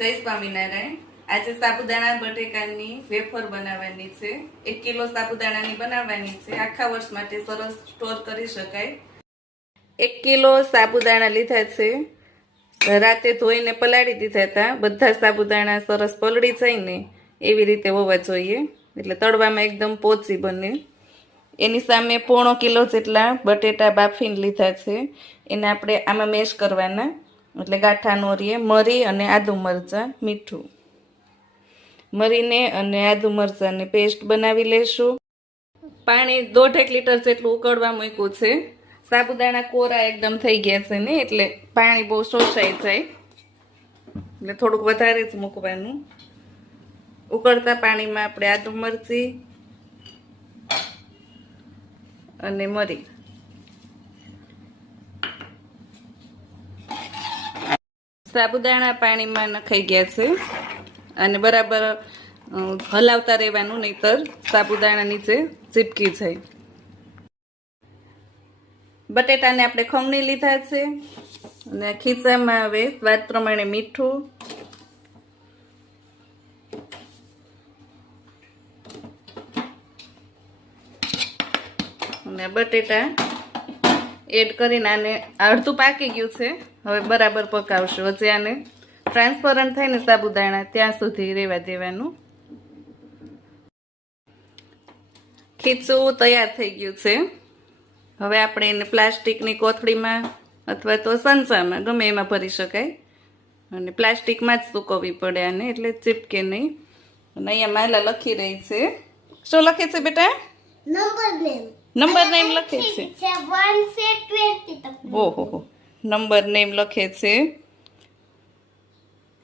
જય સ્વામિનારાયણ। આજે સાબુદાણા બટેકાની વેફર બનાવવાની છે। 1 કિલો સાબુદાણાની બનાવવાની છે। આખા વર્ષ માટે સરસ સ્ટોર કરી શકાય। 1 કિલો સાબુદાણા લીધા છે। રાતે ધોઈને પલાળી દીધા હતા। બધા સાબુદાણા સરસ પલળી જાય ને એવી રીતે હોવા જોઈએ, એટલે તળવામાં એકદમ પોચી બને। એની સામે 1.5 કિલો જેટલા બટેટા બાફીને લીધા છે। એને આપણે આમાં મેશ કરવાના, એટલે ગાંઠા ન રહે। મરી અને આદુ મરચાં, મીઠું, મરીને અને આદુ મરચાંને પેસ્ટ બનાવી લેશું। પાણી 1.5 લીટર જેટલું ઉકળવા મૂક્યું છે। સાબુદાણા કોરા એકદમ થઈ ગયા છે ને, એટલે પાણી બહુ શોષાઈ જાય, એટલે થોડુંક વધારે જ મૂકવાનું। ઉકળતા પાણીમાં આપણે આદુ મરચી અને મરી, સાબુદાણા પાણીમાં નખાઈ ગયા છે અને બરાબર હલાવતા રહેવાનું, નહીતર સાબુદાણા નીચે ચીપકી જાય। બટેટાને આપણે ખમણી લીધા છે અને ખીચામાં હવે સ્વાદ પ્રમાણે મીઠું, અને બટેટા એડ કરીને આને અડધું પાકી ગયું છે। હવે બરાબર પકાવશું। હજી આને ટ્રાન્સપરન્ટ થાય ને સાબુદાણા ત્યાં સુધી રહેવા દેવાનું। ખીચું તૈયાર થઈ ગયું છે। હવે આપણે એને પ્લાસ્ટિકની કોથળીમાં અથવા તો સંચામાં ગમે એમાં ભરી શકાય, અને પ્લાસ્ટિકમાં જ સૂકવવી પડે આને, એટલે ચીપકે નહીં। અને અહીંયા માલા લખી રહી છે। શું લખે છે બેટા? નંબર નેમ લખે છે। ઓહો, નંબર નેમ લખે છે।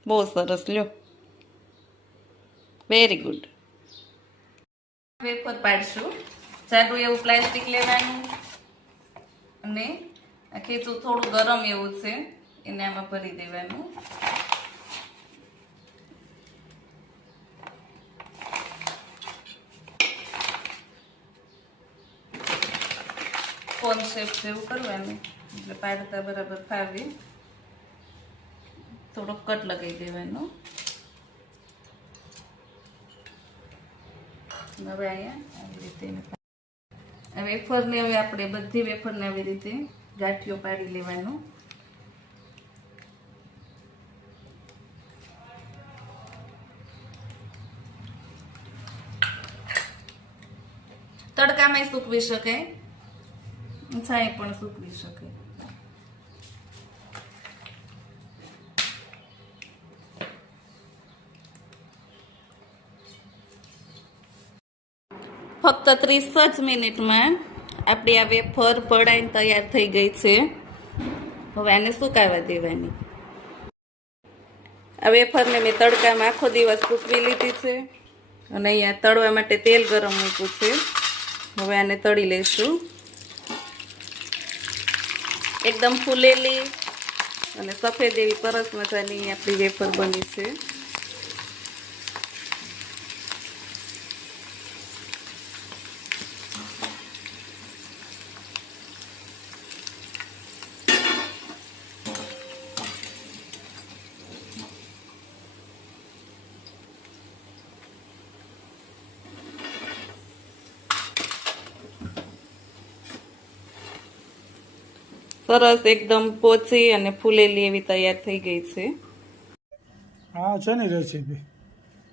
બહુ સરસ, લ્યો, વેરી ગુડ। વેફર પાડશું। જાડું એવું પ્લાસ્ટિક લેવાનું અને આ ખીચું થોડું ગરમ એવું છે, એને આમાં ભરી દેવાનું। કોન શેપ જેવું કરવાનું, એટલે પાડતા બરાબર ફાવે। થોડો કટ લગાવી દેવાનો। હવે અહીંયા આવી રીતે વેફરને હવે આપણે બધી વેફરને આવી રીતે ગાંઠિયો પાડી લેવાનું। તડકામાં સૂકવી શકાય, છાંય પણ સૂકવી શકાય। ફક્ત 30 જ મિનિટમાં આપણી આ વેફર પડાઈને તૈયાર થઈ ગઈ છે। હવે આને સુકાવા દેવાની। આ વેફરને મેં તડકામાં આખો દિવસ સૂકવી લીધી છે અને અહીંયા તળવા માટે તેલ ગરમ મૂક્યું છે। હવે આને તળી લઈશું। એકદમ ફૂલેલી અને સફેદ એવી સરસ મજાની આપણી વેફર બની છે। સરસ એકદમ પોચી અને ફૂલેલી એવી તૈયાર થઈ ગઈ છે। આ છે ને રેસીપી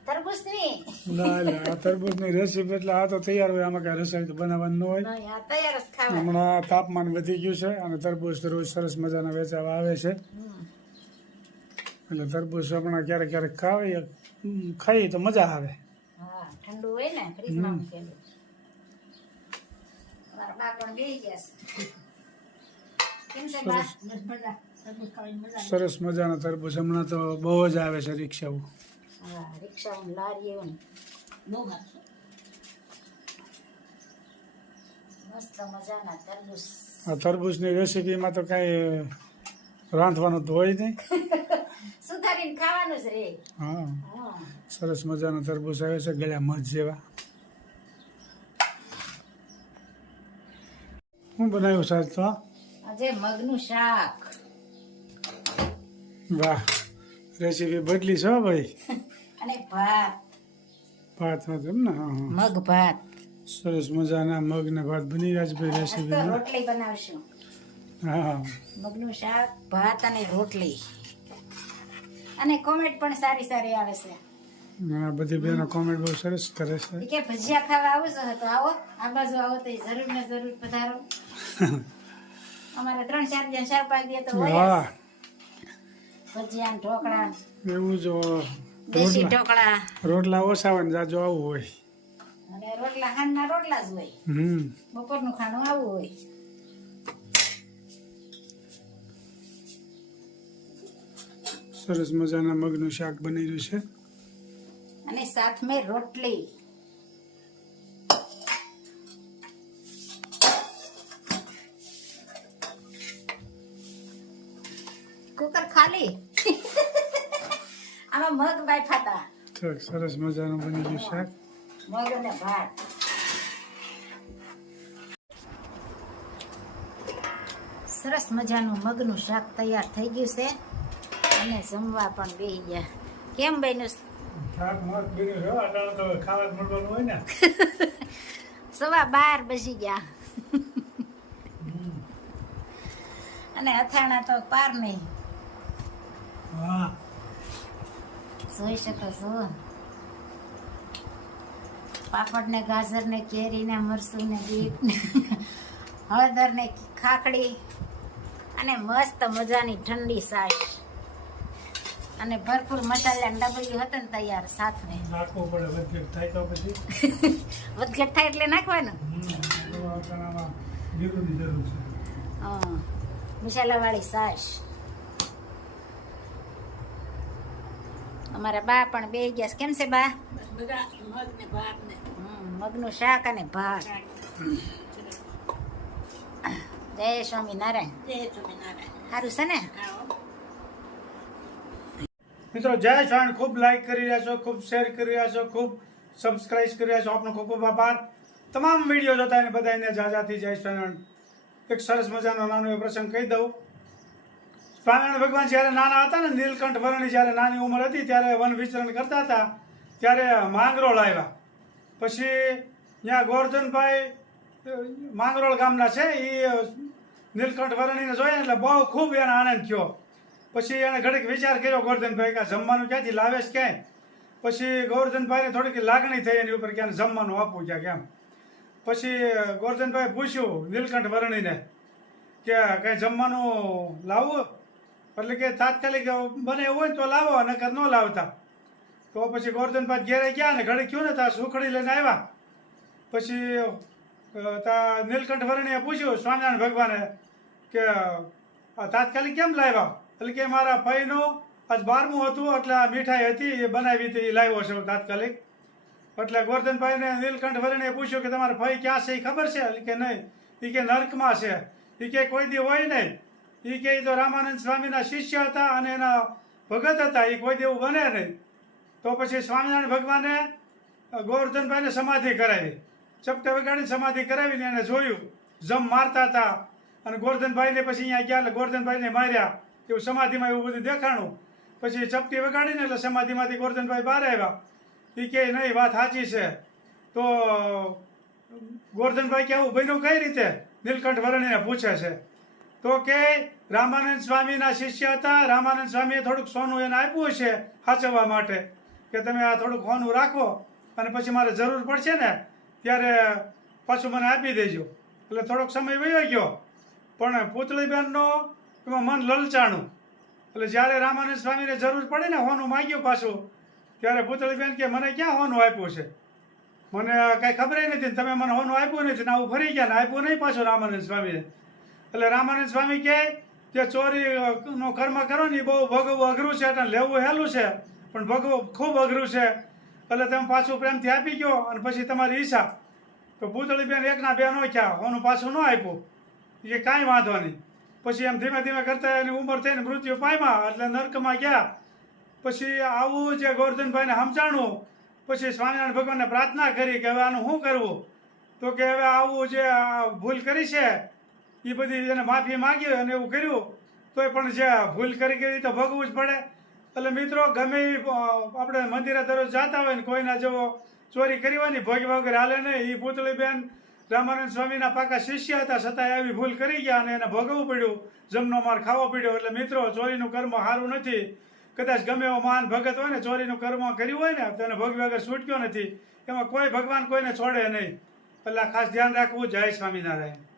તરબૂચની ના તરબૂચની રેસીપી, એટલે આ તો તૈયાર હોય, આમાં કઈ રસોઈ તો બનાવવાનું ન હોય। તૈયાર જ ખાવા। હમણાં તાપમાન વધી ગયું છે અને તરબૂચ તો રોજ સરસ મજાના વેચાવા આવે છે, એટલે તરબૂચ હમણાં ક્યારેક ક્યારેક ખાઈએ તો મજા આવે। હા, ઠંડુ હોય ને ફ્રીજમાં મૂકેલું। મારા બા પણ બેહી ગયા છે। કેમ છે બા? મજા, તરબૂચ ખાવાની મજા. સરસ મજાના તરબૂચ હમણાં તો બહુ જ આવે છે રિક્ષાઓ। હા, રિક્ષાઓ લારીઓ ને બહુ મસ્ત મજાના તરબૂચ। આ તરબૂચની રેસીપીમાં તો કઈ રાંધવાનું તો હોય નહીં, સુધારીને ખાવાનું જ રે। હા, હા, સરસ મજાના તરબૂચ આવે છે, ગળ્યા મધ જેવા। શું બનાવ્યું સાહેબ તો? આજે મગનું શાક। વાહ, રેસીપી બદલી છો ભાઈ. અને ભાત, ભાત ભાત એમ ને? હા હા, મગ ભાત. સરસ મજાના મગ ને ભાત બની રહ્યા છે ભાઈ આજ તો રેસીપીમાં. રોટલી બનાવશું. હા, મગનું શાક, ભાત અને રોટલી. અને કોમેન્ટ પણ સારી સારી આવે છે. આ બધી બહેનો કોમેન્ટ બહુ સરસ કરે છે. ઈ કે ભજીયા ખાવા આવું છો તો આવો, આ બાજુ આવો તો જરૂર ને જરૂર પધારો. અમારે 3-4 જણ શાકભાજી દે તો હોય વાહ, જ. ભજીયા ને ઢોકળા, એવું જો દેશી રોટલા ઢોકળા રોટલા ઓછા હોય ને જાજો આવું હોય. અને રોટલા હાંજના રોટલા જ હોય. બપોરનું ખાણું આવું હોય. સરસ મજાના મગનું શાક બની રહ્યું છે. અને સાથ મેં રોટલી. કુકર ખાલી. આમાં મગ બાફા હતા. તો સરસ મજાનું બની ગયું શાક. મગ અને ભાત. સરસ મજાનું મગનું શાક તૈયાર થઈ ગયું છે અને જમવા પણ બેસી ગયા. કેમ બન્યું? શાક મસ્ત બન્યું છે. આટાણે તો ખાવા જ મળવાનું હોય ને. 12:15 બજી ગયા. અને અથાણા તો પાર નહીં. હા, જોઈ શકો છો. પાપડ ને ગાજર ને કેરી ને મરસું ને બીટ ને હળદર ને ખાખડી અને મસ્ત મજાની ઠંડી છાશ અને ભરપૂર મસાલા ડબલ્યું હતું ને તૈયાર સાથે. નાખવું પડે વધઘટ થાય તો પછી. વધઘટ થાય એટલે નાખવાનું. આટાણામાં જીરુંની જરૂર છે. મસાલા વાળી છાશ. અમારા બા પણ બે ગયા. કેમ છે બા? મગનું શાક અને ભાત. જય સ્વામિનારાયણ. સારું છે ને? મિત્રો જય સ્વામી. ખૂબ લાઈક કરી રહ્યા છો, ખૂબ શેર કરી રહ્યા છો, ખૂબ સબસ્ક્રાઇબ કરી રહ્યા છો. આપનો ખૂબ ખૂબ આભાર. તમામ વિડીયો જોતા એને બધાને જાજાથી જય સ્વામિનારાયણ. એક સરસ મજાનો નાનો એવો પ્રસંગ કહી દઉં. સ્વામિનારાયણ ભગવાન જ્યારે નાના હતા ને, નીલકંઠ વર્ણની જ્યારે નાની ઉંમર હતી ત્યારે વન વિચરણ કરતા હતા ત્યારે માંગરોળ આવ્યા. પછી ત્યાં ગોરધનભાઈ માંગરોળ ગામના છે, એ નીલકંઠ વર્ણિને જોયા એટલે બહુ ખૂબ એને આનંદ થયો. પછી એને ઘડીક વિચાર કર્યો ગોરધનભાઈ કે જમવાનું ક્યાંથી લાવે છે ક્યાંય. પછી ગોરધનભાઈને થોડીક લાગણી થઈ એની ઉપર કે એને જમવાનું આપવું ક્યાં કેમ. પછી ગોરધનભાઈ પૂછ્યું નીલકંઠ વર્ણિને કે કંઈ જમવાનું લાવવું, એટલે કે તાત્કાલિક બને એવું હોય ને તો લાવો, નકર ન લાવતા. તો પછી ગોરધનભાઈ ઘેરે ગયા ને ઘડી થયું ને ત્યાં સુખડી લઈને આવ્યા. પછી ત્યાં નીલકંઠ વર્ણિએ પૂછ્યું સ્વામિનારાયણ ભગવાને કે આ તાત્કાલિક કેમ લાવ્યા. એટલે કે મારા ભાઈનું આજ 12મું હતું એટલે આ મીઠાઈ હતી એ બનાવી હતી એ લાવ્યો છે તાત્કાલિક. એટલે ગોરધનભાઈને નીલકંઠ વર્ણિએ પૂછ્યું કે તમારા ભાઈ ક્યાં છે એ ખબર છે? એટલે કે નહીં. એ કે નર્કમાં છે. એ કે કોઈ દી હોય નહીં. એ કે તો રામાનંદ સ્વામીના શિષ્ય હતા અને એના ભગત હતા, એ કોઈ દી એવું બને નહીં. તો પછી સ્વામિનારાયણ ભગવાને ગોવર્ધનભાઈને સમાધિ કરાવી. ચપટે વગાડીને સમાધિ કરાવીને એને જોયું જમ મારતા હતા અને ગોવર્ધનભાઈને પછી અહીંયા ગયા એટલે ગોવર્ધનભાઈને માર્યા એવું સમાધિમાં એવું બધું દેખાણું. પછી ચપટી વગાડીને એટલે સમાધિમાંથી ગોવર્ધનભાઈ બહાર આવ્યા. એ કે નહીં વાત સાચી છે. તો ગોવર્ધનભાઈ કે આવું બન્યું કઈ રીતે? નીલકંઠ વર્ણિને પૂછે છે. તો કે રામાનંદ સ્વામીના શિષ્ય હતા. રામાનંદ સ્વામીએ થોડુંક સોનું એને આપ્યું છે સાચવવા માટે કે તમે આ થોડુંક સોનું રાખો અને પછી મારે જરૂર પડશે ને ત્યારે પાછું મને આપી દેજો. એટલે થોડોક સમય વયો ગયો પણ પૂતળીબેનનો એમાં મન લલચાણું. એટલે જ્યારે રામાનંદ સ્વામીને જરૂર પડે ને સોનું માગ્યું પાછું ત્યારે પૂતળીબેન કે મને ક્યાં સોનું આપ્યું છે, મને કાંઈ ખબર નથી, તમે મને સોનું આપ્યું નથી ને આવું ફરી ગયા ને આપ્યું નહીં પાછું રામાનંદ સ્વામીને. એટલે રામાનંદ સ્વામી કહે કે ચોરીનો કર્મ કરો ને એ બહુ ભોગવવું અઘરું છે, એટલે લેવું હેલું છે પણ ભોગવવું ખૂબ અઘરું છે. એટલે તમે પાછું પ્રેમથી આપી ગયો અને પછી તમારી ઈચ્છા. તો પૂતળીબેન એકના બે નો થયા, ઓનું પાછું ન આપ્યું. એ કાંઈ વાંધો નહીં. પછી એમ ધીમે ધીમે કરતા એની ઉંમર થઈને મૃત્યુ પામ્યા એટલે નર્કમાં ગયા. પછી આવું જે ગોવર્ધનભાઈને સમજાણું. પછી સ્વામિનારાયણ ભગવાનને પ્રાર્થના કરી કે હવે આનું શું કરવું. તો કે હવે આવું જે ભૂલ કરી છે એ બધી એને માફી માગી અને એવું કર્યું તોય પણ જે ભૂલ કરી તો ભોગવવું જ પડે. એટલે મિત્રો ગમે ઈ, આપણે મંદિરે દરરોજ જતા હોય ને કોઈના જેવો ચોરી કરી હોય ને ભોગ વગર હાલે નહીં. એ પૂતળીબેન રામાનંદ સ્વામીના પાકા શિષ્ય હતા, છતાંય આવી ભૂલ કરી ગયા અને એને ભોગવવું પડ્યું, જમનો માર ખાવો પડ્યો. એટલે મિત્રો ચોરીનું કર્મ સારું નથી. કદાચ ગમે એવો મહાન ભગત હોય ને ચોરીનું કર્મ કર્યું હોય ને તો એને ભોગ વગર છૂટક્યો નથી. એમાં કોઈ ભગવાન કોઈને છોડે નહીં. એટલે ખાસ ધ્યાન રાખવું. જય સ્વામિનારાયણ.